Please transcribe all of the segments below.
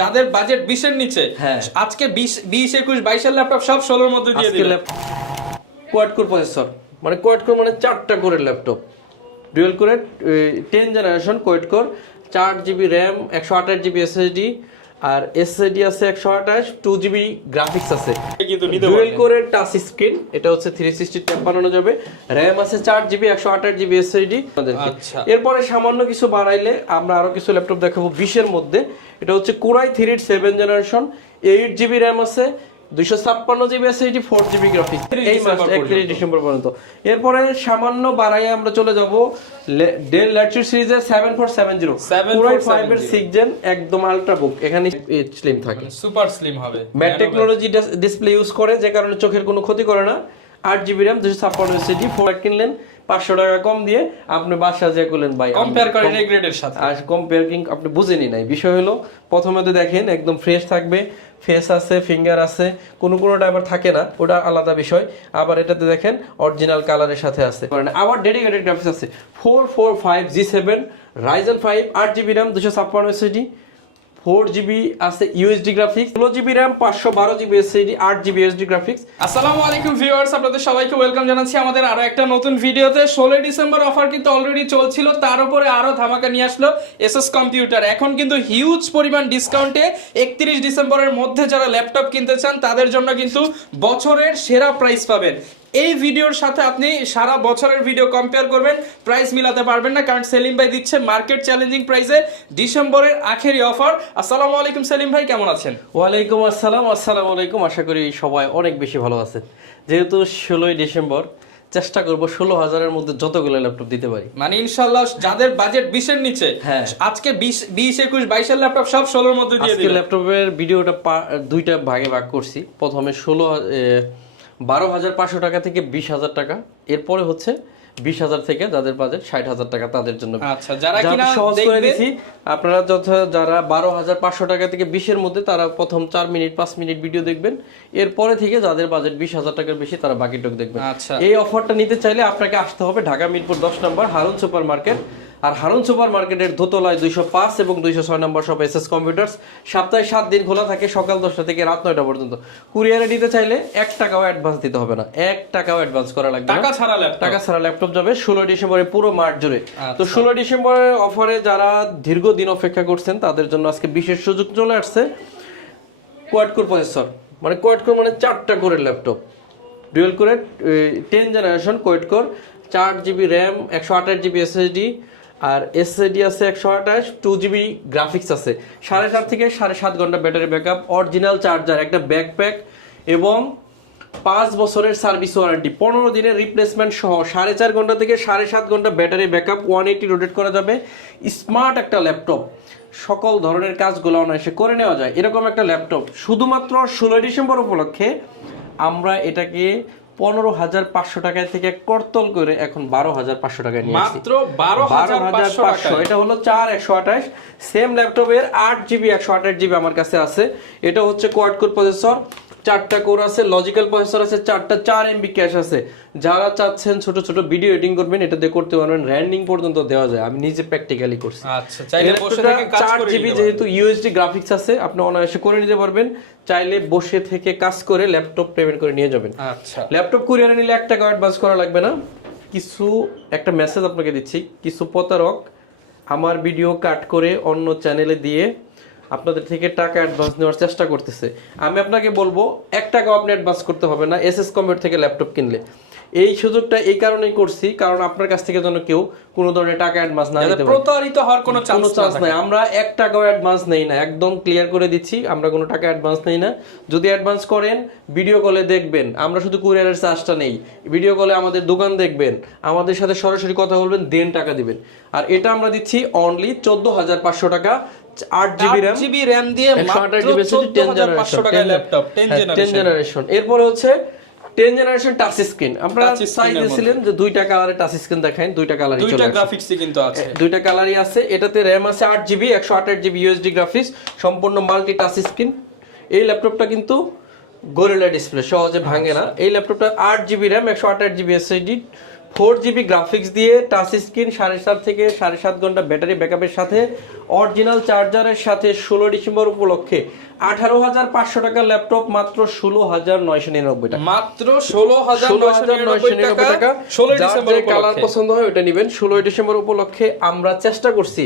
যাদের বাজেট বিশের নিচে হ্যাঁ। আজকে বিশ বিশ একুশ বাইশের ল্যাপটপ সব ষোলোর মধ্যে দিয়ে দিল। কোয়াড কোর প্রসেসর মানে কোয়াড কোর মানে চারটা করে ল্যাপটপ। ডুয়েল কোরে টেন জেনারেশন কোয়াড কোর চার জিবি র্যাম একশো আঠাশ জিবি এসএসডি আর এসএসডি আছে একশো আঠাশ টু জিবি গ্রাফিক্স আছে কিন্তু নিতে ডুয়েল। কোরের টাচ স্ক্রিন এটা হচ্ছে থ্রি সিক্সটি ট্যাব বানানো যাবে র্যাম আছে চার জিবি একশো আঠাশ জিবি এসএসডি আচ্ছা। এরপরে সামান্য কিছু বাড়াইলে আমরা আরও কিছু ল্যাপটপ দেখাবো বিশের মধ্যে এটা হচ্ছে core i three seven generation eight GB RAM আছে দুইশো ছাপ্পান্ন জিবি আছে এটি ফোর জিবি গ্রাফিক্স এই মাস একত্রিশ ডিসেম্বর পর্যন্ত। এরপরে সামান্য বাড়াই আমরা চলে যাব ডেল সিরিজের seven four seven zero 7470 five এর সিক্স জেন একদম আলট্রা বুক এখানে স্লিম থাকে। সুপার স্লিম হবে। ম্যাট টেকনোলজি ডিসপ্লে ইউজ করে যে কারণে চোখের কোনো ক্ষতি করে না। আট জিবি র্যাম দুশো ছাপ্পান্ন এসএসডি ফোর কিনলেন পাঁচশো টাকা কম দিয়ে আপনি বাসা যে করলেন ভাই। কম্পেয়ার করেন এই গ্রেডের সাথে। আর কম্পেয়ারিং আপনি বুঝেনি নাই। বিষয় হলো প্রথমে তো দেখেন একদম ফ্রেশ থাকবে। ফেস আছে ফিঙ্গার আছে, কোনো কোনোটা আবার থাকে না, ওটা আলাদা বিষয়। আবার এটাতে দেখেন অরিজিনাল কালারের সাথে আছে। আবার ডেডিকেটেড গ্রাফিক্স আছে। Four four five G seven Ryzen five আট জিবি র্যাম দুশো ছাপ্পান্ন এসএসডি ফোর জিবি আছে ইউএসডি গ্রাফিক্স ষোলো জিবি র্যাম পাঁচশো বারো জিবি এসএসডি আট জিবি এসডি গ্রাফিক্স আসসালামু আলাইকুম ভিউয়ার্স, আপনাদের সবাইকে ওয়েলকাম জানাচ্ছি আমাদের আরও একটা নতুন ভিডিওতে। ষোলোই ডিসেম্বর অফার কিন্তু অলরেডি চলছিল, তার উপরে আরও ধামাকা নিয়ে আসলো এসএস কম্পিউটার এখন কিন্তু হিউজ পরিমাণ ডিসকাউন্টে একত্রিশ ডিসেম্বরের মধ্যে যারা ল্যাপটপ কিনতে চান, তাদের জন্য কিন্তু বছরের সেরা প্রাইস পাবেন। এই ভিডিওর সাথে আপনি সারা বছরের ভিডিও কম্পেয়ার করবেন। প্রাইস মিলাতে পারবেন না কারণ সেলিম ভাই দিচ্ছে মার্কেট চ্যালেঞ্জিং প্রাইসে ডিসেম্বরের আখেরি অফার আসসালামু আলাইকুম সেলিম ভাই কেমন আছেন? ওয়ালাইকুম আসসালাম আসসালামু আলাইকুম। আশা করি সবাই অনেক বেশি ভালো আছেন। যেহেতু ষোলোই ডিসেম্বর চেষ্টা করব ষোলো হাজারের মধ্যে যতগুলো ল্যাপটপ দিতে পারি। মানে ইনশাল্লাহ যাদের বাজেট বিশের নিচে হ্যাঁ। আজকে বিশ বিশ একুশ বাইশের ল্যাপটপ সব ষোলোর মধ্যে দিয়ে ল্যাপটপের ভিডিওটা দুইটা ভাগে ভাগ করছি। প্রথমে ষোলো বারো হাজার পাঁচশো টাকা থেকে বিশ হাজার টাকা। এরপরে হচ্ছে বিশ হাজার থেকে যাদের বাজেট ষাট হাজার টাকা তাদের জন্য। আচ্ছা যারা কিনা সহজ করে দিছি আপনারা যত যারা বারো হাজার পাঁচশো টাকা থেকে বিশের মধ্যে তারা প্রথম চার মিনিট পাঁচ মিনিট ভিডিও দেখবেন। এরপরে থেকে যাদের বাজেট বিশ হাজার টাকার বেশি তারা বাকিটুক দেখবেন। আচ্ছা। এই অফারটা নিতে চাইলে আপনাকে আসতে হবে ঢাকা মিরপুর দশ নম্বর হারুন সুপার মার্কেট আর হারুন সুপার মার্কেটের দোতলায় দুইশো পাঁচ এবং দুইশো ছয় নম্বর সব এস এস কম্পিউটার্স সপ্তাহে সাত দিন খোলা থাকে সকাল দশটা থেকে রাত নয়টা পর্যন্ত। কুরিয়ারে নিতে চাইলে এক টাকাও অ্যাডভান্স দিতে হবে না। এক টাকাও অ্যাডভান্স করা লাগবে টাকা ছাড়া ল্যাপটপ টাকা ছাড়া ল্যাপটপ যাবে। ষোলো ডিসেম্বরে পুরো মার্চ জুড়ে। আচ্ছা। তো ষোলো ডিসেম্বরের অফারে যারা দীর্ঘদিন অপেক্ষা করছেন তাদের জন্য আজকে বিশেষ সুযোগ চলে আসছে কোয়াড কোর প্রসেসর মানে কোয়াড কোর মানে চারটা করে ল্যাপটপ ডুয়েল কোরে টেন জেনারেশন কোয়াড কোর চার জিবি র্যাম একশো আঠাশ জিবি এসএসডি আর এসএসডি আছে একশো আঠাশ টু জিবি গ্রাফিক্স আছে। সাড়ে সাত থেকে সাড়ে সাত ঘণ্টা ব্যাটারি ব্যাকআপ অরিজিনাল চার্জার একটা ব্যাকপ্যাক এবং পাঁচ বছরের সার্ভিস ওয়ারেন্টি পনেরো দিনের রিপ্লেসমেন্ট সহ সাড়ে চার ঘণ্টা থেকে সাড়ে সাত ঘণ্টা battery backup one eighty rotate করা যাবে। স্মার্ট একটা ল্যাপটপ সকল ধরনের কাজগুলো অনায়াসে করে নেওয়া যায়। এরকম একটা ল্যাপটপ শুধুমাত্র ষোলোই ডিসেম্বর উপলক্ষে আমরা এটাকে পনেরো হাজার পাঁচশো টাকা থেকে করতল করে এখন বারো হাজার পাঁচশো টাকায় নিয়ে মাত্র বারো হাজার পাঁচশো এটা হলো চার একশো আঠাশ। সেম ল্যাপটপের আট জিবি একশো আঠাশ জিবি আমার কাছে আছে। এটা হচ্ছে কোয়াড কোর প্রসেসর চারটা কোর আছে লজিক্যাল প্রসেসর আছে চারটা চার এমবি ক্যাশ আছে। যারা চাচ্ছেন ছোট ছোট ভিডিও এডিটিং করবেন এটা দিয়ে করতে পারবেন র্যান্ডিং পর্যন্ত দেওয়া যায়। আমি নিজে প্র্যাকটিক্যালি করছি। আচ্ছা চাইলে বসে থেকে কাজ করে জিবি যেহেতু ইউএসডি গ্রাফিক্স আছে আপনি অনায়াসে করে নিতে পারবেন। চাইলে বসে থেকে কাজ করে ল্যাপটপ পেমেন্ট করে নিয়ে যাবেন। আচ্ছা। ল্যাপটপ কুরিয়ারে নিলে এক টাকা অ্যাডভান্স করা লাগবে না। কিছু একটা মেসেজ আপনাকে দিচ্ছি। কিছু প্রতারক আমার ভিডিও কাট করে অন্য চ্যানেলে দিয়ে আপনাদের থেকে টাকা অ্যাডভান্স নেওয়ার চেষ্টা করতেছে। আমি আপনাকে বলব এক টাকাও আপনি অ্যাডভান্স করতে হবে না। এস এস কম্পিউটার থেকে ল্যাপটপ কিনলে। এই সুযোগটা এই কারণেই করছি কারণ আপনার কাছ থেকে যেন কেউ কোনো ধরনের টাকা অ্যাডভান্স না দিতে প্রতারিত হওয়ার কোনো চান্স নাই। আমরা এক টাকাও অ্যাডভান্স নেই না একদম ক্লিয়ার করে দিচ্ছি আমরা কোনো টাকা অ্যাডভান্স নেই না। যদি অ্যাডভান্স করেন ভিডিও কলে দেখবেন আমরা শুধু কুরিয়ারের চার্জটা নেই। ভিডিও কলে আমাদের দোকান দেখবেন আমাদের সাথে সরাসরি কথা বলবেন দেন টাকা দিবেন। আর এটা আমরা দিচ্ছি অনলি চোদ্দ হাজার পাঁচশো টাকা জিবি র্যাম দিয়ে মাত্র টাকায় ল্যাপটপ জেনারেশন এরপরে হচ্ছে টেন জেনারেশন টাচ স্ক্রিন যে দুইটা কালারে টাচ স্ক্রিন দেখান দুইটা কালারই দুইটা গ্রাফিক্সই কিন্তু আছে। দুইটা কালারই আছে। এটাতে আছে ইউএসডি গ্রাফিক্স সম্পূর্ণ মাল্টি টাচ স্ক্রিন এই ল্যাপটপটা কিন্তু গোরেলা ডিসপ্লে সহজে ভাঙে না। এই ল্যাপটপটা আট জিবি র্যাম একশো আঠাশ GB SSD four GB graphics দিয়ে টাচ স্ক্রিন সাড়ে সাত থেকে সাড়ে সাত ঘণ্টা ব্যাটারি ব্যাকআপের সাথে অরিজিনাল চার্জারের সাথে ষোলো ডিসেম্বর উপলক্ষে আঠারো হাজার পাঁচশো টাকার ল্যাপটপ মাত্র ষোলো হাজার নয়শো নিরানব্বই টাকা। মাত্র ষোলো হাজার নয়শো নিরানব্বই টাকা। টাকা। যার ডিসেম্বর কালার পছন্দ হয় ওটা নেবেন। ষোলোই ডিসেম্বর উপলক্ষে আমরা চেষ্টা করছি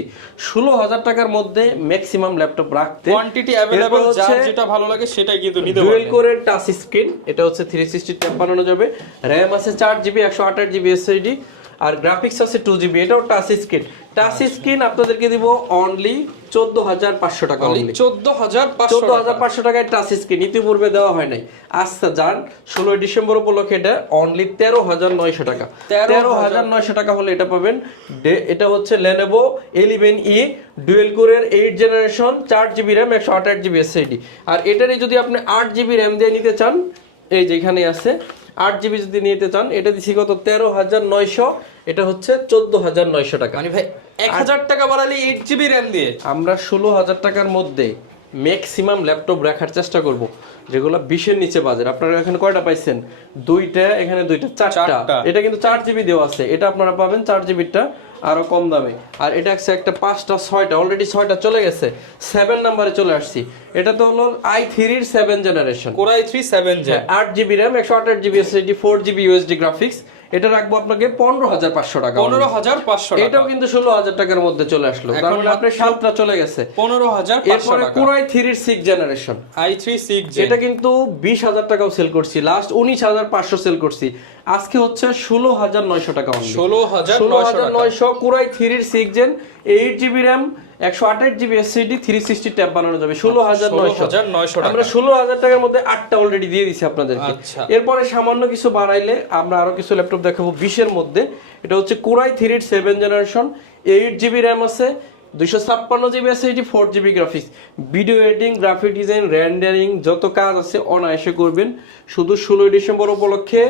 ষোলো হাজার টাকার মধ্যে ম্যাক্সিমাম ল্যাপটপ রাখতে। কোয়ান্টিটি অ্যাভেলেবল যার যেটা ভালো লাগে সেটাই কিন্তু নিতে ডুয়েল কোরের টাচ স্ক্রিন এটা হচ্ছে থ্রি সিক্সটি ট্যাব বানানো যাবে। র্যাম আছে চার জিবি একশো আঠাশ জিবি এসএসডি আর গ্রাফিক্স আছে টু জিবি এটাও টাচ স্ক্রিন টাচ স্ক্রিন আপনাদেরকে দিব অনলি চোদ্দ হাজার পাঁচশো টাকা অনলি চোদ্দ হাজার চোদ্দ হাজার পাঁচশো টাকায় টাচ স্ক্রিন ইতিপূর্বে দেওয়া হয় নাই। আচ্ছা যান ষোলোই ডিসেম্বর উপলক্ষে এটা অনলি তেরো হাজার নয়শো টাকা। তেরো হাজার নয়শো টাকা হলে এটা পাবেন। এটা হচ্ছে লেনেভো এলিভেন ই ডুয়েল কোরের এইট জেনারেশন চার জিবি র্যাম একশো আঠাশ জিবি এসএসডি আর এটারই যদি আপনি আট জিবি র্যাম দিয়ে নিতে চান এই যে এখানে আছে আট জিবি যদি নিতে চান এটা দিচ্ছি কত? তেরো হাজার নয়শো। এটা হচ্ছে চোদ্দ হাজার নয়শো টাকা। মানে ভাই এক হাজার টাকা বাড়ালে এইট জিবি র্যাম দিয়ে। আমরা ষোলো হাজার টাকার মধ্যে ম্যাক্সিমাম ল্যাপটপ রাখার চেষ্টা করব। যেগুলো বিশের নিচে বাজার আপনারা এখানে কয়টা পাইছেন? দুইটা এখানে দুইটা চারটা। এটা কিন্তু চার জিবি দেওয়া আছে। এটা আপনারা পাবেন চার জিবিটা আরও কম দামে। আর এটা আছে একটা পাঁচটা ছয়টা অলরেডি ছয়টা চলে গেছে। সেভেন নাম্বারে চলে আসছি। এটা তো হলো আই থ্রির seven generation core i three seven J আট জিবি র্যাম একশো আট আঠাশ GB SSD four GB UHD graphics এটা রাখব আপনাকে পনেরো হাজার পাঁচশো টাকা পনেরো হাজার পাঁচশো এটাও কিন্তু ষোলো হাজার টাকার মধ্যে চলে আসলো। মানে আপনার সাতটা চলে গেছে। পনেরো হাজার এরপরে কোরাই থ্রির six generation I three six এটা কিন্তু বিশ হাজার টাকাও সেল করছি। লাস্ট উনিশ হাজার পাঁচশো সেল করছি। আজকে হচ্ছে ষোলো হাজার নয়শো টাকা ষোলো হাজার ষোলো হাজার নয়শো কোরাই থ্রির six gen eight GB RAM একশো আঠাশ GB SSD three sixty tab বানানো যাবে ষোলো হাজার নয়শো নয়শো। আমরা ষোলো হাজার টাকার মধ্যে আটটা অলরেডি দিয়ে দিছি আপনাদেরকে আচ্ছা। এরপরে সামান্য কিছু বাড়াইলে আমরা আরও কিছু ল্যাপটপ দেখাবো বিশের মধ্যে এটা হচ্ছে core i three seven generation eight GB RAM আছে দুইশো ছাপ্পান্ন জিবি আছে এটি four GB graphics video editing graphic design rendering যত কাজ আছে অনায়াসে করবেন। শুধু ষোলোই ডিসেম্বর উপলক্ষে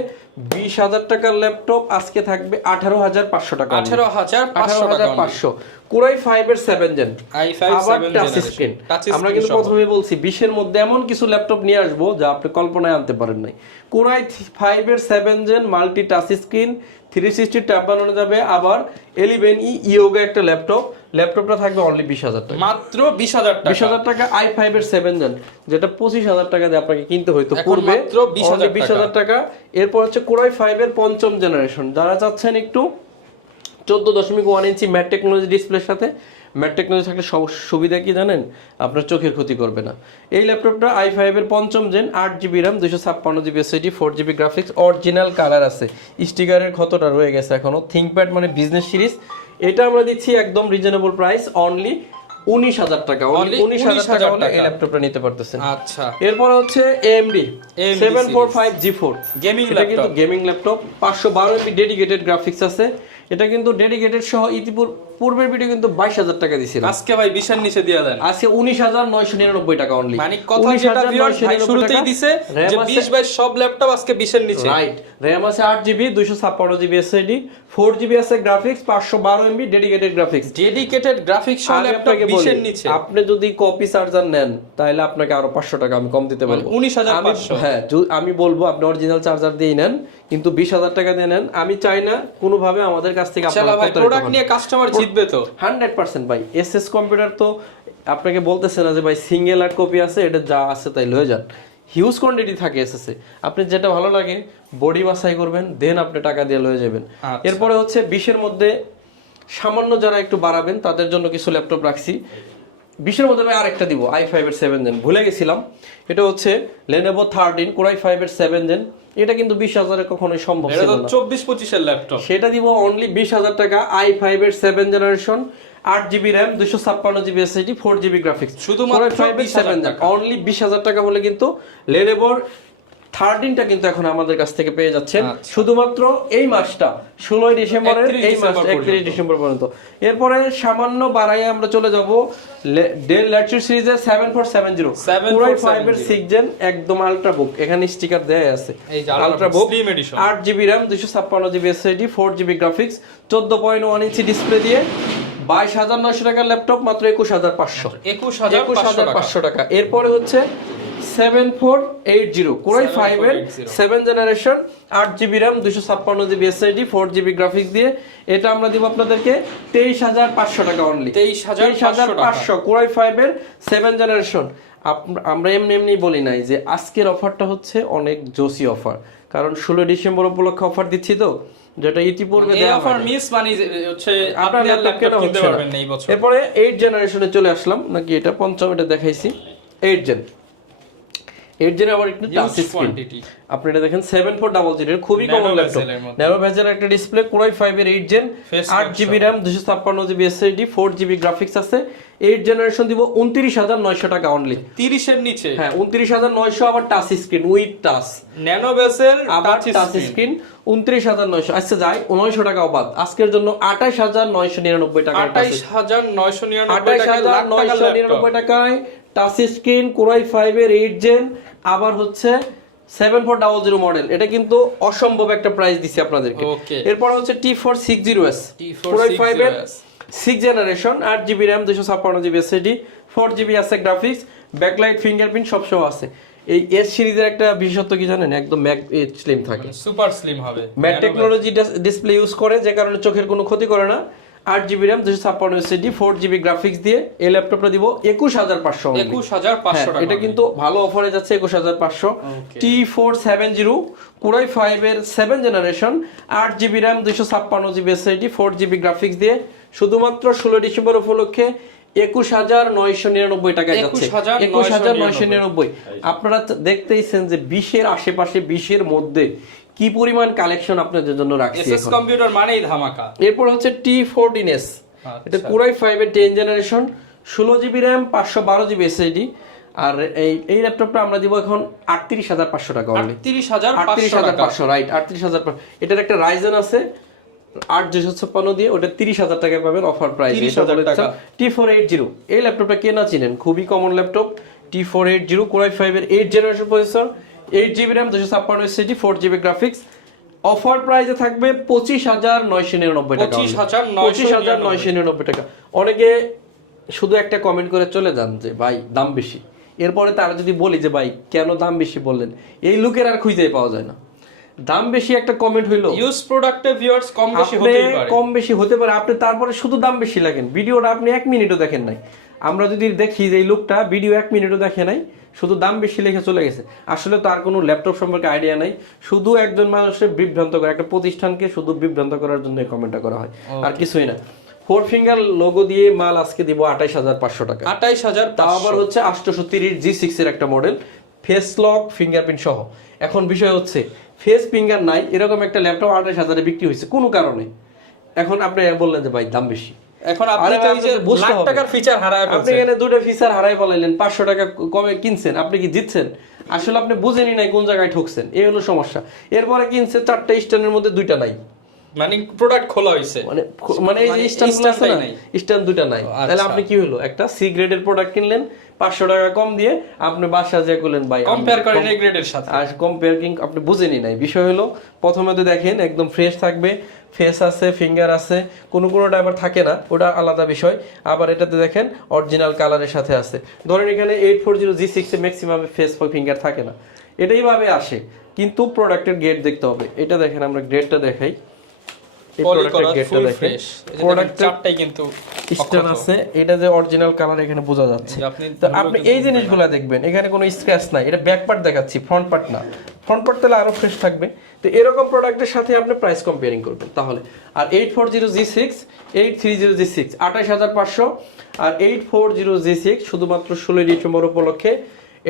বিশ হাজার টাকার ল্যাপটপ আজকে থাকবে আঠারো হাজার পাঁচশো টাকা আঠারো হাজার আঠারো হাজার পাঁচশো। কুরাই ফাইভ এর সেভেন জেন i5 আবার 7 টাচ স্ক্রিন আমরা কিন্তু প্রথমে বলছি বিশের মধ্যে এমন কিছু ল্যাপটপ নিয়ে আসব যা আপনি কল্পনায় আনতে পারেন নাই। কোরাই ফাইভ এর seven gen multi touch screen three sixty tab বানানো যাবে। আবার এলিভেন ই ইয়োগা একটা ল্যাপটপ ল্যাপটপটা থাকবে অনলি বিশ হাজার টাকা। মাত্র বিশ হাজার বিশ হাজার টাকা আই ফাইভ এর সেভেন জেন যেটা পঁচিশ হাজার টাকা দিয়ে আপনাকে কিনতে হইতো পূর্বে মাত্র 20,000 বিশ হাজার টাকা। এরপর হচ্ছে কোরাই ফাইভ এর পঞ্চম জেনারেশন যারা চাচ্ছেন একটু চোদ্দ দশমিক ওয়ান ইঞ্চি ম্যাট টেকনোলজি ডিসপ্লের সাথে ম্যাট টেকনোলজি থাকলে সব সুবিধা কি জানেন? আপনার চোখের ক্ষতি করবে না। এই ল্যাপটপটা আই ফাইভের পঞ্চম জেন আট জিবি র্যাম দুশো ছাপ্পান্ন GB SSD four GB graphics original colour আছে। স্টিকারের ক্ষতটা রয়ে গেছে এখনও। থিঙ্কপ্যাড মানে বিজনেস সিরিজ এটা আমরা দিচ্ছি একদম রিজনেবল প্রাইস অনলি উনিশ হাজার টাকা উনিশ হাজার টাকা এই ল্যাপটপটা নিতে পারতেছেন। আচ্ছা। এরপর হচ্ছে AMD seven four five G four এটা কিন্তু গেমিং ল্যাপটপ পাঁচশো বারো এমবি ডেডিকেটেড গ্রাফিক্স আছে। এটা কিন্তু ডেডিকেটেড সহ ইতিপূর পূর্বের ভিডিও কিন্তু বাইশ হাজার টাকা দিয়েছিলাম আজকে ভাই বিশের নিচে দিয়ে দেন। আজকে উনিশ হাজার নয়শো নিরানব্বই টাকা অনলি মানে কথা যেটা শুরুতেই দিছে যে বিশ বাইশ সব ল্যাপটপ আজকে বিশের নিচে। রাইট র্যাম আছে আট জিবি দুইশো ছাপ্পান্ন জিবি এসএসডি ফোর জিবি আছে গ্রাফিক্স পাঁচশো বারো MB dedicated graphics dedicated graphics সহ ল্যাপটপ বলি, আপনি যদি কপি চার্জার নেন তাহলে আপনাকে আরও পাঁচশো টাকা আমি কম দিতে পারব। উনিশ হাজার হ্যাঁ আমি বলব আপনি অরিজিনাল চার্জার দিয়ে নেন কিন্তু বিশ হাজার টাকা দিয়ে নেন। আমি চাই না কোনোভাবে আমাদের কাছ থেকে প্রোডাক্ট নিয়ে কাস্টমার জিতবে তো। হান্ড্রেড পার্সেন্ট ভাই এস এস কম্পিউটার তো আপনাকে বলতেছে না যে ভাই সিঙ্গেল আর কপি আছে এটা যা আছে তাই লয়ে যান। হিউজ কোয়ান্টিটি থাকে এসএসএ আপনি যেটা ভালো লাগে বডি বাছাই করবেন দেন আপনি টাকা দিয়ে লয়ে যাবেন। আচ্ছা। এরপরে হচ্ছে বিশের মধ্যে সামান্য যারা একটু বাড়াবেন তাদের জন্য কিছু ল্যাপটপ রাখছি। বিশের মধ্যে আমি আরেকটা দিব আই ফাইভ এর সেভেন জেন ভুলে গেছিলাম। এটা হচ্ছে Lenovo thirteen core i five এর সেভেন জেন এটা কিন্তু বিশ হাজারে কখনোই সম্ভব ছিল না। চব্বিশ পঁচিশের ল্যাপটপ। সেটা দিব অনলি বিশ হাজার টাকা আই ফাইভ এর সেভেন জেনারেশন আট জিবি র্যাম দুশো ছাপ্পান্ন GB SSD four GB graphics শুধুমাত্র। অনলি বিশ হাজার টাকা। হলে কিন্তু লেনেভোর থার্টিনটা কিন্তু এখন আমাদের কাছ থেকে পেয়ে যাচ্ছেন। আচ্ছা। শুধুমাত্র এই মাসটা ষোলোই ডিসেম্বরের এই মাস একত্রিশ ডিসেম্বর পর্যন্ত। এরপরে সামান্য বাড়াইয়ে আমরা চলে যাব ডেল ল্যাটচুর সিরিজের seven four seven zero 7470 five এর সিক্স জেন একদম আলট্রা বুক এখানে স্টিকার দেয়া আছে। আলট্রা বুক আট জিবি র্যাম দুশো ছাপ্পান্ন GB SSD four GB graphics চোদ্দ পয়েন্ট ওয়ান ইঞ্চি ডিসপ্লে দিয়ে বাইশ হাজার নয়শো টাকার ল্যাপটপ মাত্র একুশ হাজার পাঁচশো। একুশ হাজার পাঁচশো টাকা। এরপরে হচ্ছে seven four eight zero core i five এর 7480 সেভেন জেনারেশন আট জিবি র্যাম দুশো ছাপ্পান্ন GB SSD four GB graphics দিয়ে এটা আমরা দিব আপনাদেরকে তেইশ হাজার পাঁচশো টাকা অনলি 23,500 পাঁচশো কোরাই ফাইভ এর সেভেন জেনারেশন আমরা এমনি এমনি বলি নাই যে আজকের অফারটা হচ্ছে অনেক জোসি অফার। কারণ ষোলো ডিসেম্বর উপলক্ষে অফার দিচ্ছি তো যেটা ইতিপূর্বে দেওয়া অফার মিস মানে যে হচ্ছে আপনি আর ল্যাপটপ কিনতে পারবেন না। না এই বছর। এরপরে এইট জেনারেশনে চলে আসলাম নাকি এটা পঞ্চম এটা দেখাইছি। এইট জেন এইট জেনে আবার একটু টাচ স্ক্রিন আপনি এটা দেখেন সেভেন ফোর ডাবল জিরো খুবই কমন ল্যাপটপ এর। ন্যারো ভেজের একটা ডিসপ্লে কোরাই ফাইভ এর এইট জেন Face আট lock জিবি সহ। র্যাম দুশো ছাপ্পান্ন GB SSD four GB graphics আছে। এইট জেনারেশন দিব উনত্রিশ হাজার নয়শো টাকা অনলি 30 এর নিচে। হ্যাঁ উনত্রিশ হাজার নয়শো আবার touch screen with touch nano bezel আবার টাচ স্ক্রিন উনত্রিশ হাজার নয়শো। আচ্ছা যাই নয়শো টাকা বাদ আজকের জন্য আঠাশ হাজার নয়শো নিরানব্বই টাকা আঠাইশ হাজার নয়শো নিরানব্বই আঠাশ টাকা হাজার লাখ টাকার নয়শো ল্যাপটপ নিরানব্বই টাকায় touch screen core i five এর এইট জেন আবার হচ্ছে seven four double zero model এটা কিন্তু অসম্ভব একটা প্রাইস দিছি আপনাদেরকে। এরপর হচ্ছে T four six zero S core i five এর 60S সিক্স জেনারেশন আট জিবি র্যাম দুশো ছাপ্পান্ন জিবি এসএসডি ফোর জিবি আছে গ্রাফিক্স ব্যাকলাইট ফিঙ্গারপ্রিন্ট সব সহ আছে। এই এস সিরিজের একটা বিশেষত্ব কি জানেন? একদম ম্যাক স্লিম থাকে। সুপার স্লিম হবে। ম্যাট। টেকনোলজি ডিসপ্লে ইউজ করে যে কারণে চোখের কোনো ক্ষতি করে না। আট জিবি র্যাম দুশো ছাপ্পান্ন এসএসডি ফোর জিবি গ্রাফিক্স দিয়ে এই ল্যাপটপটা দিব একুশ হাজার পাঁচশো একুশ হাজার পাঁচশো টাকা হ্যাঁ, এটা কিন্তু ভালো অফারে যাচ্ছে একুশ হাজার পাঁচশো. T four seven zero core i seven generation আট জিবি র্যাম দুশো ছাপ্পান্ন GB SSD four GB graphics দিয়ে শুধুমাত্র ষোলো ডিসেম্বর উপলক্ষে একুশ হাজার নয়শো নিরানব্বই টাকায় যাচ্ছে। 21,999 একুশ হাজার নয়শো নিরানব্বই। আপনারা দেখতেইছেন যে বিশের আশেপাশে বিশের মধ্যে কি পরিমাণ কালেকশন আপনাদের জন্য রাখছি এসএস কম্পিউটার মানেই ধামাকা। এরপর হচ্ছে টি ফোরটিন এস। এটা কুরাই ফাইভ এর টেন জেনারেশন ষোলো জিবি র্যাম পাঁচশো বারো জিবি এসএসডি আর এই এই ল্যাপটপটা আমরা দিব এখন আটত্রিশ হাজার পাঁচশো টাকা অনলি আটত্রিশ হাজার আটত্রিশ হাজার পাঁচশো রাইট আটত্রিশ হাজার এটার একটা রাইজেন আছে আট দুশো ছাপ্পান্ন দিয়ে ওটা তিরিশ হাজার টাকায় পাবেন অফার প্রাইস 30,000 টাকা। টি ফোর এইট জিরো এই ল্যাপটপটা কে না চিনেন? খুবই common laptop T four eight zero core i five এর eight generation processor eight GB RAM দুশো ছাপ্পান্ন SSD four GB graphics offer প্রাইসে থাকবে পঁচিশ হাজার নয়শো নিরানব্বই টাকা। 25,999 পঁচিশ হাজার নয়শো নিরানব্বই টাকা। অনেকে শুধু একটা কমেন্ট করে চলে যান যে ভাই দাম বেশি। এরপরে তারা যদি বলি যে ভাই কেন দাম বেশি বললেন? এই লুকের আর খুঁজে পাওয়া যায় না। দাম বেশি একটা কমেন্ট হইল। ইউজ প্রোডাক্টে ভিউয়ার্স কম বেশি হতেই পারে। কম বেশি হতে পারে। আপনি তারপরে শুধু দাম বেশি লাগেন। ভিডিওটা আপনি এক মিনিটও দেখেন নাই। আমরা যদি দেখি যে এই লোকটা ভিডিও এক মিনিটও দেখে নাই শুধু দাম বেশি লিখে চলে গেছে। আসলে তার কোনো ল্যাপটপ সম্পর্কে আইডিয়া নাই। শুধু একজন মানুষের বিভ্রান্ত করে একটা প্রতিষ্ঠানকে শুধু বিভ্রান্ত করার জন্য কমেন্টটা করা হয়। আর কিছুই না। ফোর ফিঙ্গার লোগো দিয়ে মাল আজকে দিব আঠাইশ হাজার পাঁচশো টাকা। আঠাইশ হাজার তাও আবার হচ্ছে আটশোশো তিরিশ জি সিক্স এর একটা মডেল ফেস লক ফিঙ্গারপ্রিন্ট সহ। এখন বিষয় হচ্ছে ফেস ফিঙ্গার নাই এরকম একটা ল্যাপটপ আঠাশ হাজারে বিক্রি হয়েছে কোনো কারণে। এখন আপনি বললেন যে ভাই দাম বেশি। এখন আপনি তো এই যে লাখ টাকার ফিচার হারায় আপনি এখানে দুটো ফিচার হারাই ফেলাইলেন পাঁচশো টাকা কমে কিনছেন আপনি কি জিতছেন? আসলে আপনি বুঝেনি নাই কোন জায়গায় ঠকছেন এই হলো সমস্যা। এরপরে কিনছে চারটা স্ট্যান্ডের মধ্যে দুইটা নাই। মানে প্রোডাক্ট খোলা হয়েছে মানে মানে এই মানে যে স্ট্যান্ড আছে না স্ট্যান্ড দুইটা নাই। আচ্ছা। তাহলে আপনি কি হলো? একটা সি গ্রেডের প্রোডাক্ট কিনলেন পাঁচশো টাকা কম দিয়ে আপনি বাসা যে করলেন ভাই কম্পেয়ার করেন এই গ্রেডের সাথে। আর কম্পেয়ারিং আপনি বুঝেনি নাই। বিষয় হলো প্রথমে তো দেখেন একদম ফ্রেশ থাকবে। ফেস আছে ফিঙ্গার আছে কোনো কোনোটা আবার থাকে না ওটা আলাদা বিষয়। আবার এটাতে দেখেন অরিজিনাল কালারের সাথে আছে। ধরেন এখানে এইট ফোর জিরো জি সিক্সে ম্যাক্সিমাম ফেস ফিঙ্গার থাকে না। এটাই ভাবে আসে কিন্তু প্রোডাক্টের গ্রেড দেখতে হবে। এটা দেখেন আমরা গ্রেডটা দেখাই। এটা যে অরিজিনাল কালার এখানে বোঝা যাচ্ছে। আপনি এই জিনিসগুলো দেখবেন এখানে কোনো স্ক্র্যাচ নাই। এটা ব্যাক পার্ট দেখাচ্ছি ফ্রন্ট পার্ট না। ফ্রন্ট পার্ট তাহলে আরও ফ্রেশ থাকবে। তো এরকম প্রোডাক্টের সাথে আপনি প্রাইস কম্পেয়ারিং করবেন। তাহলে আর eight four zero G six eight three zero G six আঠাশ হাজার পাঁচশো আর eight four zero G six শুধুমাত্র ষোলোই ডিসেম্বর উপলক্ষে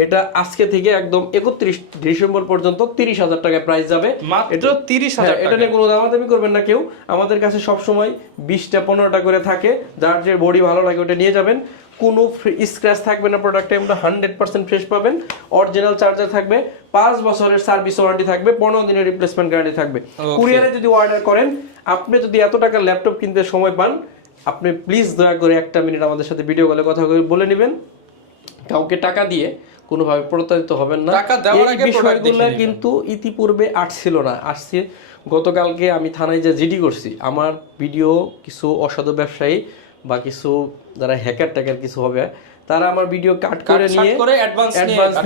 এটা আজকে থেকে একদম একত্রিশ ডিসেম্বর পর্যন্ত তিরিশ হাজার টাকায় প্রাইস যাবে। তিরিশ হ্যাঁ, হাজার এটা নিয়ে কোনো দামাদামি করবেন না কেউ। আমাদের কাছে সব সময় বিশটা পনেরোটা করে থাকে। যার যে বডি ভালো লাগে ওটা নিয়ে যাবেন। কোনো স্ক্র্যাচ থাকবে না প্রোডাক্টে আমরা হান্ড্রেড পার্সেন্ট ফ্রেশ পাবেন। অরিজিনাল চার্জার থাকবে পাঁচ বছরের সার্ভিস ওয়ারেন্টি থাকবে পনেরো দিনের রিপ্লেসমেন্ট গ্যারান্টি থাকবে। কুরিয়ারে যদি অর্ডার করেন আপনি যদি এত টাকার ল্যাপটপ কিনতে সময় পান আপনি প্লিজ দয়া করে একটা মিনিট আমাদের সাথে ভিডিও কলে কথা বলে- নেবেন। কাউকে টাকা দিয়ে কোনোভাবে প্রতারিত হবেন না। এই বিষয়গুলো কিন্তু ইতিপূর্বে আসছিল না। আসছে গতকালকে আমি থানায় যে জিডি করছি আমার ভিডিও কিছু অসাধু ব্যবসায়ী বা কিছু যারা হ্যাকার ট্যাকার কিছু হবে তারা আমার ভিডিও কাট করে নিয়ে করে অ্যাডভান্স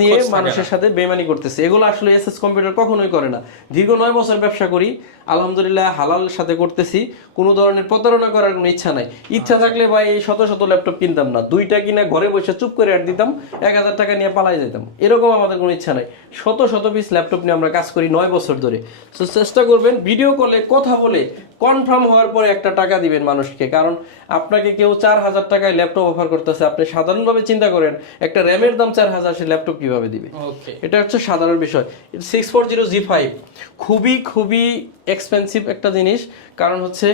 নিয়ে মানুষের সাথে বেমানি করতেছে। এগুলো আসলে এসএস কম্পিউটার কখনোই করে না। দীর্ঘ নয় বছর ব্যবসা করি আলহামদুলিল্লাহ হালাল সাথে করতেছি কোনো ধরনের প্রতারণা করার কোনো ইচ্ছা নাই। ইচ্ছা থাকলে ভাই এই শত শত ল্যাপটপ কিনতাম না। দুইটা কিনা ঘরে বসে চুপ করে অ্যাড দিতাম এক হাজার টাকা নিয়ে পালাই যেতাম এরকম আমাদের কোনো ইচ্ছা নাই। শত শত পিস ল্যাপটপ নিয়ে আমরা কাজ করি নয় বছর ধরে। তো চেষ্টা করবেন ভিডিও কলে কথা বলে কনফার্ম হওয়ার পরে একটা টাকা দিবেন মানুষকে। কারণ আপনাকে কেউ চার হাজার টাকায় ল্যাপটপ অফার করতেছে আপনি সাধারণভাবে চিন্তা করেন একটা র্যামের দাম চার হাজার সে ল্যাপটপ কীভাবে দিবে? এটা হচ্ছে সাধারণ বিষয়। Six four zero G five খুবই খুবই এক্সপেন্সিভ একটা জিনিস। কারণ হচ্ছে,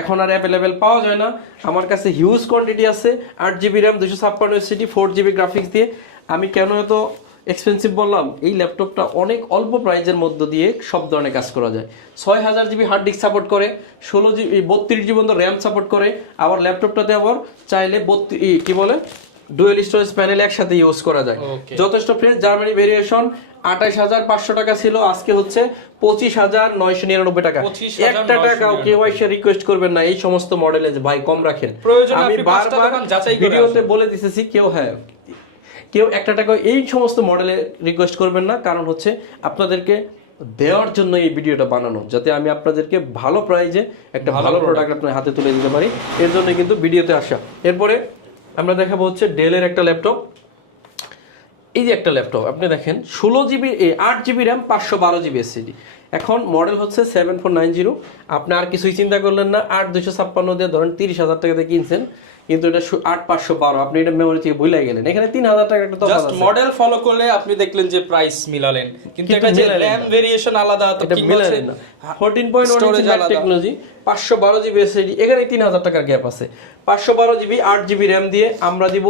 এখন আর অ্যাভেলেবেল পাওয়া যায় না। আমার কাছে হিউজ কোয়ান্টিটি আছে, আট জিবি র্যাম দুশো ছাপ্পান্ন এসিটি ফোর জিবি গ্রাফিক্স দিয়ে। আমি কেন এত এক্সপেন্সিভ বললাম? এই ল্যাপটপটা অনেক অল্প প্রাইজের মধ্য দিয়ে সব ধরনের কাজ করা যায়। ছয় হাজার জিবি হার্ড ডিস্ক সাপোর্ট করে, ষোলো জিবি বত্রিশ জিবি পর্যন্ত র্যাম সাপোর্ট করে। আবার ল্যাপটপটাতে আবার চাইলে বত্রিশ কী বলে? ডুয়েল স্টোরেজ প্যানেল একসাথে ইউজ করা যায়। যথেষ্ট ফ্রেশ জার্মানি ভেরিয়েশন আঠাশ হাজার পাঁচশো টাকা ছিল আজকে হচ্ছে পঁচিশ হাজার নয়শো নিরানব্বই টাকা। 25,999 একটা টাকাও কেউ এসে রিকোয়েস্ট করবেন না এই সমস্ত মডেলে ভাই কম রাখেন। আমি বারবার ভিডিওতে বলে দিতেছি কেউ হ্যাঁ কেউ একটা টাকা এই সমস্ত মডেলে রিকোয়েস্ট করবেন না কারণ হচ্ছে আপনাদেরকে দেওয়ার জন্য এই ভিডিওটা বানানো যাতে আমি আপনাদেরকে ভালো প্রাইজে একটা ভালো ভালো প্রোডাক্ট আপনার হাতে তুলে দিতে পারি। এর জন্য কিন্তু ভিডিওতে আসা। এরপরে আমরা দেখাবো হচ্ছে ডেলের একটা ল্যাপটপ এই যে একটা ল্যাপটপ আপনি দেখেন, ষোলো জিবি আট জিবি র্যাম পাঁচশো বারো জিবি এসসিডি এখন মডেল হচ্ছে সেভেন ফোর নাইন জিরো আপনি আর কিছুই চিন্তা করলেন না, আট দুশো ছাপ্পান্ন দিয়ে ধরেন তিরিশ হাজার টাকা দিয়ে কিনছেন। কিন্তু এটা আট পাঁচশো বারো। আপনি এটা মেমোরি থেকে ভুলে গেলেন। এখানে তিন হাজার টাকা একটা জাস্ট। মডেল ফলো করলে আপনি দেখলেন যে প্রাইস মিলালেন। কিন্তু এটা যে মিলালেন র্যাম ভেরিয়েশন আলাদা তো এটা কিংবা মিলে হচ্ছে- না। ফোরটিন পয়েন্ট ওয়ান টেকনোলজি পাঁচশো বারো জিবি এসএসডি এখানে তিন হাজার টাকার গ্যাপ আছে। পাঁচশো বারো জিবি আট জিবি র্যাম দিয়ে আমরা দিব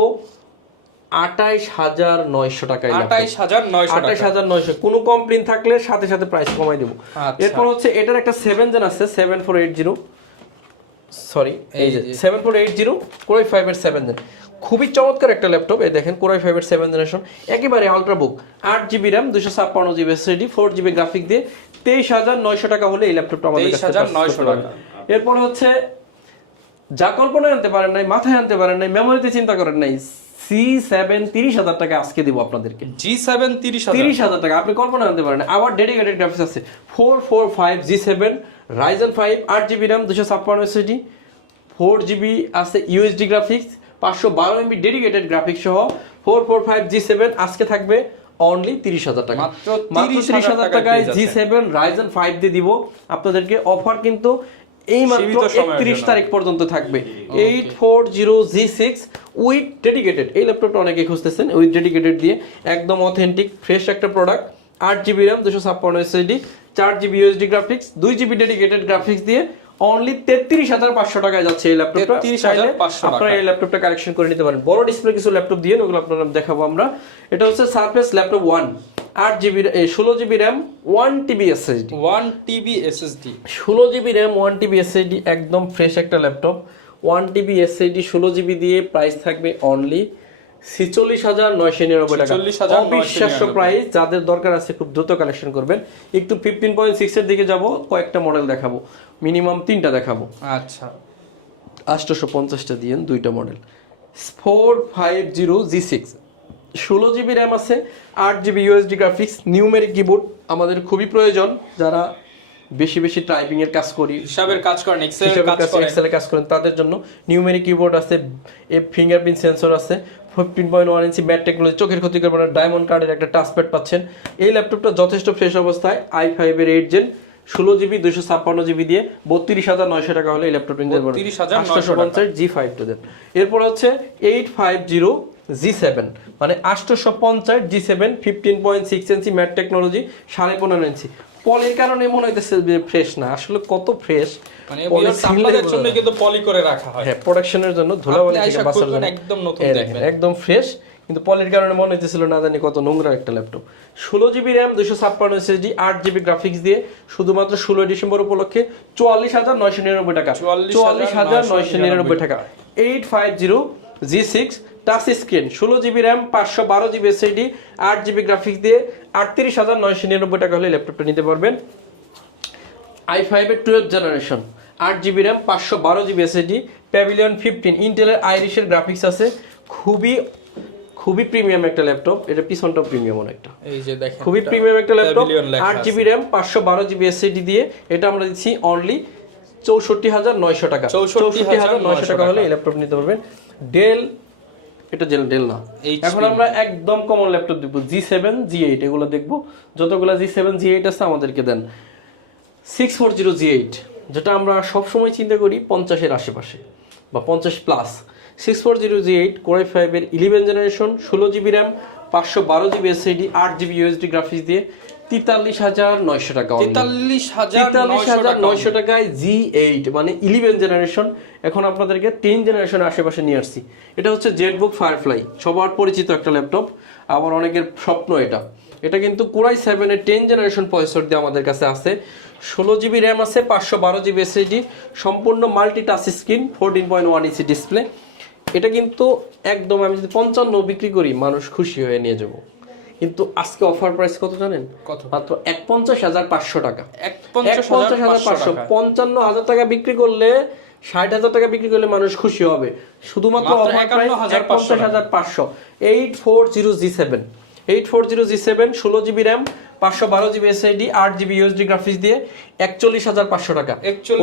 আটাইশ হাজার নয়শো টাকায়। আঠাইশ হাজার নয়শো আঠাশ হাজার নয়শো। কোনো কমপ্লেন থাকলে সাথে সাথে প্রাইস কমাই দেবো। আচ্ছা। এরপর হচ্ছে এটার একটা সেভেন জেন আছে seven four eight zero sorry এই যে। Seven four eight zero core i ফাইভের সেভেন জেন খুবই চমৎকার একটা ল্যাপটপ এই দেখেন কোরাই ফাইভের সেভেন জেনারেশন একেবারে আলট্রা বুক আট জিবি র্যাম দুশো ছাপ্পান্ন GB SSD four GB graphic দিয়ে তেইশ হাজার নয়শো টাকা হলে এই ল্যাপটপটা আমাদের কাছে 23,900 purchase করতে পারবেন। টাকা। এরপর হচ্ছে যা কল্পনায় আনতে পারেন নাই মাথায় আনতে পারেন নাই মেমোরিতে চিন্তা করেন নাই সি সেভেন তিরিশ হাজার টাকা আজকে দিব আপনাদেরকে। জি সেভেন তিরিশ তিরিশ হাজার টাকা আপনি কল্পনা আনতে পারেন। আবার ডেডিকেটেড গ্রাফিক্স আছে। Four four five G seven Ryzen five আট জিবি র্যাম দুশো ছাপ্পান্ন এসএসডি ফোর জিবি আছে ইউএসডি গ্রাফিক্স পাঁচশো বারো এমবি ডেডিকেটেড গ্রাফিক্স সহ। Four four five G seven আজকে থাকবে অনলি তিরিশ হাজার টাকা। মাত্র মাত্র 30,000 তিরিশ হাজার টাকায় জি। সেভেন রাইজেন ফাইভ দিয়ে দিব। আপনাদেরকে অফার কিন্তু এই মাত্র একত্রিশ। তারিখ পর্যন্ত থাকবে। Eight four zero G six with dedicated. এই ল্যাপটপটা অনেকে খুঁজতেছেন উইথ ডেডিকেটেড দিয়ে। একদম অথেন্টিক ফ্রেশ একটা প্রোডাক্ট আট জিবি র্যাম দুশো ছাপ্পান্ন এসএসডি চার জিবি ইউএসডি গ্রাফিক্স দুই জিবি ডেডিকেটেড গ্রাফিক্স দিয়ে অনলি তেত্রিশ হাজার পাঁচশো টাকায় যাচ্ছে এই ল্যাপটপটা। 33,500 আপনারা। এই ল্যাপটপটা কালেকশন করে নিতে পারেন। বড় ডিসপ্লে কিছু ল্যাপটপ দিয়ে ওগুলো আপনারা দেখাবো আমরা। এটা হচ্ছে সারফেস ল্যাপটপ ওয়ান আট জিবি ষোলো GB RAM one TB SSD one TB SSD ষোলো GB RAM one TB SSD একদম ফ্রেশ একটা ল্যাপটপ ওয়ান টিবি এসএসডি ষোলো জিবি দিয়ে প্রাইস থাকবে অনলি ছিচল্লিশ হাজার নয়শো নিরানব্বই টাকা। 46,999 অবিশ্বাস্য প্রাইস যাদের দরকার আছে খুব দ্রুত কালেকশন করবেন। একটু ফিফটিন পয়েন্ট সিক্সের দিকে যাব কয়েকটা মডেল দেখাবো। মিনিমাম তিনটা দেখাবো। আচ্ছা। আটশোশো পঞ্চাশটা দিয়েন দুইটা model four five zero G six ষোলো জিবি র্যাম আছে আট GB UHD graphics numeric keyboard আমাদের খুবই প্রয়োজন যারা বেশি বেশি টাইপিং এর কাজ করি হিসাবের কাজ করেন এক্সেল কাজ করেন। এক্সেলে কাজ করেন তাদের জন্য নিউমেরিক কিবোর্ড আছে ফিঙ্গারপ্রিন্ট সেন্সর আছে fifteen point one inch matte technology চোখের ক্ষতি করবে না ডায়মন্ড কার্ডের একটা টাচপ্যাড পাচ্ছেন। এই ল্যাপটপটা যথেষ্ট ফ্রেশ অবস্থায় আই ফাইভের এইট জেন ষোলো জিবি দুশো ছাপ্পান্ন জিবি দিয়ে বত্রিশ হাজার নয়শো টাকা হলে এই পারবেন। 32,900 পঞ্চাশ জি ফাইভটা দেন। এরপর হচ্ছে eight five zero G seven মানে আটশোশো পঞ্চাশ G seven fifteen point six inch matte technology সাড়ে পনেরো ইঞ্চি পলির কারণে মনে হইতেছে যে ফ্রেশ না আসলে কত ফ্রেশ মানে জন্য কিন্তু পলি করে রাখা হয়। হ্যাঁ প্রোডাকশনের জন্য ধুলাবালি থেকে বাঁচার জন্য। একদম নতুন দেখবেন। একদম ফ্রেশ কিন্তু পলির কারণে মনে হইতেছিল না জানি কত নোংরা একটা ল্যাপটপ ষোলো জিবি র্যাম দুশো ছাপ্পান্ন এসএসডি আট জিবি গ্রাফিক্স দিয়ে শুধুমাত্র ষোলোই ডিসেম্বর উপলক্ষে চুয়াল্লিশ হাজার নয়শো নিরানব্বই টাকা। চুয়াল্লিশ হাজার নয়শো নিরানব্বই। টাকা। Eight five zero G six touch screen ষোলো জিবি র্যাম পাঁচশো বারো জিবি এসএসডি আট জিবি গ্রাফিক্স দিয়ে আটত্রিশ হাজার নয়শো নিরানব্বই টাকা হলে ল্যাপটপটা নিতে পারবেন। আই ফাইভের টুয়েলভ জেনারেশন আট জিবি র্যাম পাঁচশো বারো জিবি এসএসডি প্যাভিলিয়ন ফিফটিন ইন্টেলের আইরিশের গ্রাফিক্স আছে। খুবই খুবই প্রিমিয়াম একটা ল্যাপটপ এটা পিছনটাও প্রিমিয়াম অনেকটা। এই যে দেখেন খুবই প্রিমিয়াম একটা ল্যাপটপ আট জিবি র্যাম পাঁচশো বারো জিবি এসএসডি দিয়ে এটা আমরা দিচ্ছি অনলি চৌষট্টি হাজার নয়শো টাকা। 64,900 টাকা হলে এই ল্যাপটপ নিতে পারবেন। ডেল এটা জেল ডেল না। এখন আমরা একদম কমন ল্যাপটপ দিব জি সেভেন জি এইট এগুলো দেখব। যতগুলো জি সেভেন জি এইট আছে আমাদেরকে দেন। Six four zero G eight যেটা আমরা সবসময় চিন্তা করি পঞ্চাশের আশেপাশে বা পঞ্চাশ plus six four zero G eight core i ফাইভের ইলেভেন জেনারেশন ষোলো জিবি র্যাম পাঁচশো বারো জিবি এসএডি আট জিবি ইউএসডি গ্রাফিক্স দিয়ে তেতাল্লিশ হাজার নয়শো টাকা। তেতাল্লিশ হাজার তেতাল্লিশ নয়শো হাজার টাকা। নয়শো টাকায় জি এইট মানে ইলেভেন জেনারেশন এখন আপনাদেরকে টেন জেনারেশন আশেপাশে নিয়ে আসছি। এটা হচ্ছে ফায়ারফ্লাই সবার পরিচিত একটা ল্যাপটপ আবার অনেকের স্বপ্ন এটা। এটা কিন্তু কোরাই সেভেনের টেন জেনারেশন প্রসেসর দিয়ে আমাদের কাছে আছে। ষোলো জিবি র্যাম আছে পাঁচশো বারো জিবি এসএসডি সম্পূর্ণ multi touch screen fourteen point one inch display এটা কিন্তু একদম আমি যদি পঞ্চান্ন বিক্রি করি মানুষ খুশি হয়ে নিয়ে যাব। কিন্তু আজকে অফার প্রাইস কত জানেন? কত? মাত্র এক পঞ্চাশ হাজার পাঁচশো টাকা। এক পঞ্চাশ হাজার পাঁচশো। পঞ্চান্ন হাজার টাকা বিক্রি করলে ষাট হাজার টাকা বিক্রি করলে মানুষ খুশি হবে। শুধুমাত্র অফার প্রাইস পঞ্চাশ হাজার পাঁচশো। Eight four zero G seven. Eight four zero G seven ষোলো জিবি র্যাম পাঁচশো বারো জিবি এসআইডি আট জিবি ইউএসডি গ্রাফিক্স দিয়ে একচল্লিশ হাজার পাঁচশো টাকা।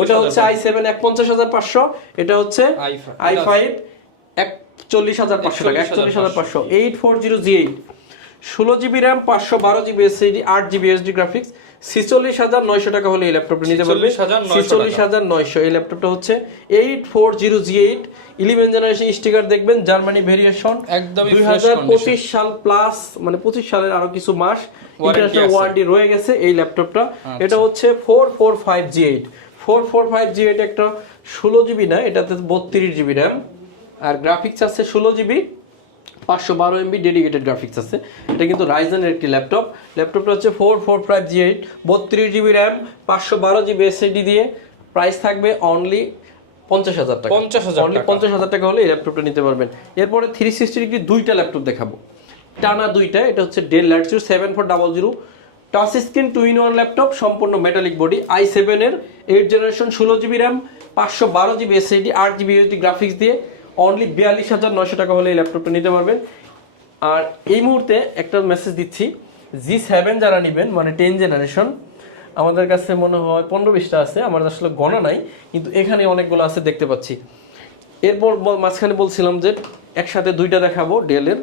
ওটা হচ্ছে আই সেভেন এক পঞ্চাশ হাজার পাঁচশো এটা হচ্ছে আই ফাইভ। একচল্লিশ হাজার পাঁচশো টাকা একচল্লিশ হাজার পাঁচশো। Eight four zero G eight. ষোলো জিবি র্যাম পাঁচশো বারো জিবি এসএসডি আট জিবি এসডি গ্রাফিক্স ছিচল্লিশ হাজার নয়শো টাকা হলে এই ল্যাপটপটা নিতে পারবে 46,900 ছিচল্লিশ হাজার নয়শো। এই ল্যাপটপটা হচ্ছে eight four zero G eight eleven generation sticker দেখবেন জার্মানি ভেরিয়েশন একদমই দুই হাজার পঁচিশ সাল প্লাস মানে পঁচিশ সালের আরও কিছু মাস ইন্টারন্যাশনাল ওয়ারেন্টি রয়ে গেছে এই ল্যাপটপটা এটা হচ্ছে four four five G eight four four five G eight একটা ষোলো জিবি না এটাতে বত্রিশ জিবি র্যাম আর গ্রাফিক্স আছে ষোলো জিবি পাঁচশো বারো এমবি ডেডিকেটেড গ্রাফিক্স আছে। এটা কিন্তু রাইজেনের একটি ল্যাপটপ ল্যাপটপটা হচ্ছে four four five G eight বত্রিশ জিবি র্যাম পাঁচশো বারো জিবি এসএডি দিয়ে প্রাইস থাকবে অনলি পঞ্চাশ হাজার টাকা। 50,000 Only টাকা। পঞ্চাশ হাজার টাকা হলে এই ল্যাপটপটা নিতে পারবেন। এরপরে থ্রি সিক্সটি ডিগ্রি দুইটা ল্যাপটপ দেখাবো। টানা দুইটা এটা হচ্ছে Dell Latitude seven four double zero touch screen two in one laptop সম্পূর্ণ মেটালিক বডি আই সেভেনের এইট জেনারেশন ষোলো জিবি র্যাম পাঁচশো বারো জিবি এসএডি আট জিবি গ্রাফিক্স দিয়ে অনলি বিয়াল্লিশ হাজার নয়শো টাকা হলে এই ল্যাপটপটা নিতে পারবেন। আর এই মুহূর্তে একটা মেসেজ দিচ্ছি জি সেভেন যারা নেবেন মানে টেন জেনারেশন আমাদের কাছে মনে হয় পনেরো বিশটা আছে, আমার আসলে গণা নাই, কিন্তু এখানে অনেকগুলো আছে দেখতে পাচ্ছি। এরপর মাঝখানে বলছিলাম যে একসাথে দুইটা দেখাবো ডেলের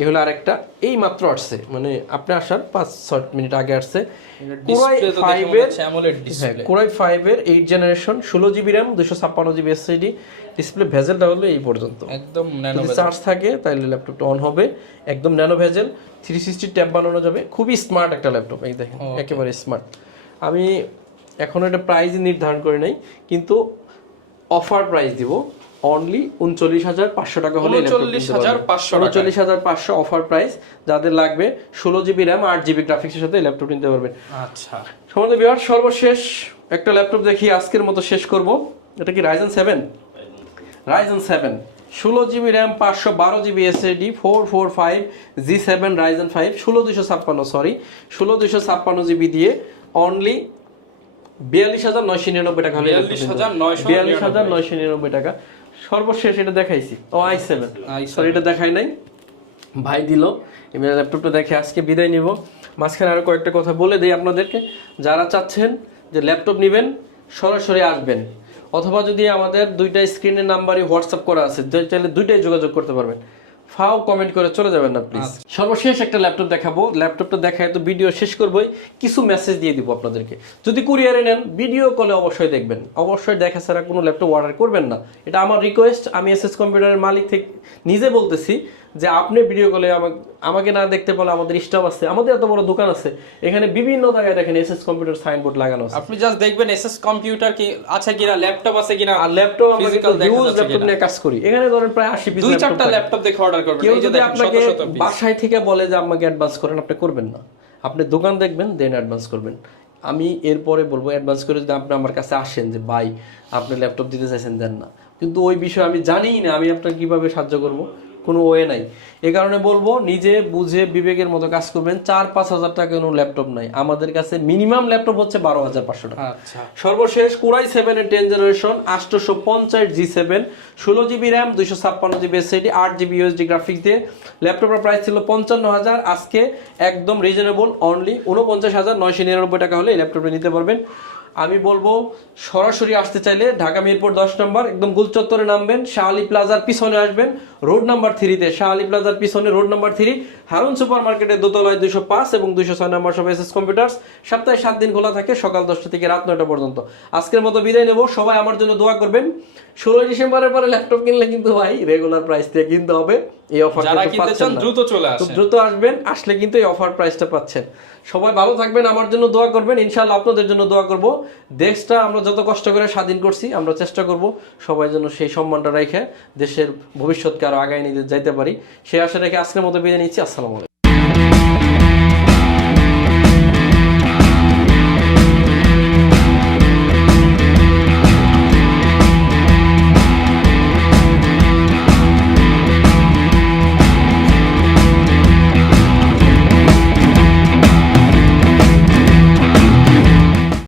এ হলো আরেকটা? এই মাত্র আসছে মানে আপনি আসার পাঁচ ছয় মিনিট আগে আসছে। কোরাই ফাইভের এইট জেনারেশন ষোলো জিবি র্যাম দুশো ছাপ্পান্ন জিবি এসএসডি ডিসপ্লে ভেজেলটা হলো এই পর্যন্ত। একদম চার্জ থাকে তাহলে ল্যাপটপটা অন হবে। একদম nano bezel three sixty tab বানানো যাবে। খুবই স্মার্ট একটা ল্যাপটপ এই দেখেন একেবারে স্মার্ট আমি এখনও এটা প্রাইস নির্ধারণ করি নাই কিন্তু অফার প্রাইস দিব। অনলি উনচল্লিশ হাজার পাঁচশো টাকা হলে 39,500 টাকা। উনচল্লিশ হাজার পাঁচশো অফার প্রাইস যাদের লাগবে ষোলো জিবি র্যাম আট জিবি গ্রাফিক্সের সাথে ল্যাপটপ নিতে পারবেন। আচ্ছা। বিহার সর্বশেষ একটা ল্যাপটপ দেখি আজকের মতো শেষ করব। এটা কি রাইজেন সেভেন রাইজেন সেভেন ষোলো জিবি র্যাম পাঁচশো বারো GB SSD four four five G seven Ryzen five ষোলো দুশো ছাপ্পান্ন সরি ষোলো দুশো ছাপ্পান্ন জিবি দিয়ে অনলি বিয়াল্লিশ হাজার নয়শো নিরানব্বই টাকা হলে 42,999 বিয়াল্লিশ হাজার নয়শো নিরানব্বই টাকা। সর্বশেষ এটা দেখাইছি। ও আই সেভেন i7 সরি এটা দেখাই নাই। ভাই দিল। এমনি ল্যাপটপটা দেখে আজকে বিদায় নিব। মাঝখানে আরও কয়েকটা কথা বলে দিই আপনাদেরকে। যারা চাচ্ছেন যে ল্যাপটপ নেবেন সরাসরি আসবেন। অথবা যদি আমাদের দুইটা স্ক্রিনের নাম্বারে হোয়াটসঅ্যাপ করা আছে চাইলে দুইটাই যোগাযোগ করতে পারবেন। ফাও কমেন্ট করে চলে যাবেন না প্লিজ সর্বশেষ একটা ল্যাপটপ দেখাবো। ল্যাপটপটা দেখায় তো ভিডিও শেষ করবোই। কিছু মেসেজ দিয়ে দিব আপনাদেরকে। যদি কুরিয়ারে নেন ভিডিও কলে অবশ্যই দেখবেন। অবশ্যই দেখা ছাড়া কোনো ল্যাপটপ অর্ডার করবেন না। এটা আমার রিকোয়েস্ট আমি এস এস কম্পিউটারের মালিক থেকে নিজে বলতেছি। যে আপনি ভিডিও কলে আমাকে আমাকে না দেখতে বলে আমাদের স্টাফ আছে আমাদের এত বড় দোকান আছে এখানে বিভিন্ন জায়গায় দেখেন এসএস কম্পিউটার সাইনবোর্ড লাগানো আছে। আপনি জাস্ট দেখবেন এসএস কম্পিউটার কি আছে কিনা ল্যাপটপ আছে কিনা আর ল্যাপটপ আমরা ইউজ ল্যাপটপ নিয়ে কাজ করি। এখানে ধরেন প্রায় আশি পিস দুই চারটা ল্যাপটপ দেখে অর্ডার করবেন কেউ যদি আপনাকে বাসায় থেকে বলে যে আমাকে অ্যাডভান্স করেন আপনি করবেন না। আপনি দোকান দেখবেন দেন অ্যাডভান্স করবেন। আমি এরপরে বলব অ্যাডভান্স করে যদি আপনি আমার কাছে আসেন যে ভাই আপনি ল্যাপটপ দিতে চাইছেন দেন না। কিন্তু ওই বিষয়ে আমি জানিই না আমি আপনাকে কীভাবে সাহায্য করব? কোনো ওয়ে নাই। এ কারণে বলব নিজে বুঝে বিবেকের মতো কাজ করবেন। চার পাঁচ হাজার টাকা কোনো ল্যাপটপ নাই। আমাদের কাছে মিনিমাম ল্যাপটপ হচ্ছে বারো হাজার পাঁচশো টাকা। আচ্ছা। সর্বশেষ কুরাই সেভেনের টেন জেনারেশন আটশোশো পঞ্চাশ জি সেভেন ষোলো জিবি র্যাম দুইশো ছাপ্পান্ন জিবি এসএডি আট জিবি ইউএসডি গ্রাফিক্স দিয়ে ল্যাপটপের প্রাইস ছিল পঞ্চান্ন হাজার। আজকে একদম রিজনেবল অনলি উনপঞ্চাশ হাজার নয়শো নিরানব্বই টাকা হলে এই ল্যাপটপটা নিতে পারবেন। আমি বলব, সরাসরি আসতে চাইলে ঢাকা মিরপুর দশ নম্বর, একদম গুলচত্বরে নামবেন, শাহালি প্লাজার পিছনে আসবেন, রোড নাম্বার থ্রিতে শাহালি প্লাজার পিছনে road number three Harun super মার্কেটের দোতলায় দুশো পাঁচ এবং দুশো ছয় নম্বর সব এস এস কম্পিউটার্স সপ্তাহে সাত দিন খোলা থাকে সকাল দশটা থেকে রাত নয়টা পর্যন্ত। আজকের মতো বিদায় নেব, সবাই আমার জন্য দোয়া করবেন। ষোলোই ডিসেম্বরের পরে ল্যাপটপ কিনলে কিন্তু ভাই রেগুলার প্রাইস দিয়ে কিনতে হবে। এই অফার যারা কিনতে চান দ্রুত চলে আসেন। দ্রুত আসবেন আসলে কিন্তু এই অফার প্রাইসটা পাচ্ছেন। সবাই ভালো থাকবেন আমার জন্য দোয়া করবেন ইনশাআল্লাহ আপনাদের জন্য দোয়া করব। দেশটা আমরা যত কষ্ট করে স্বাধীন করছি আমরা চেষ্টা করব সবাই যেন সেই সম্মানটা রেখে দেশের ভবিষ্যৎকে আরও আগায় নিতে যাইতে পারি। সেই আশা রেখে আজকের মতো বিদায় নিচ্ছি আসসালামু আলাইকুম।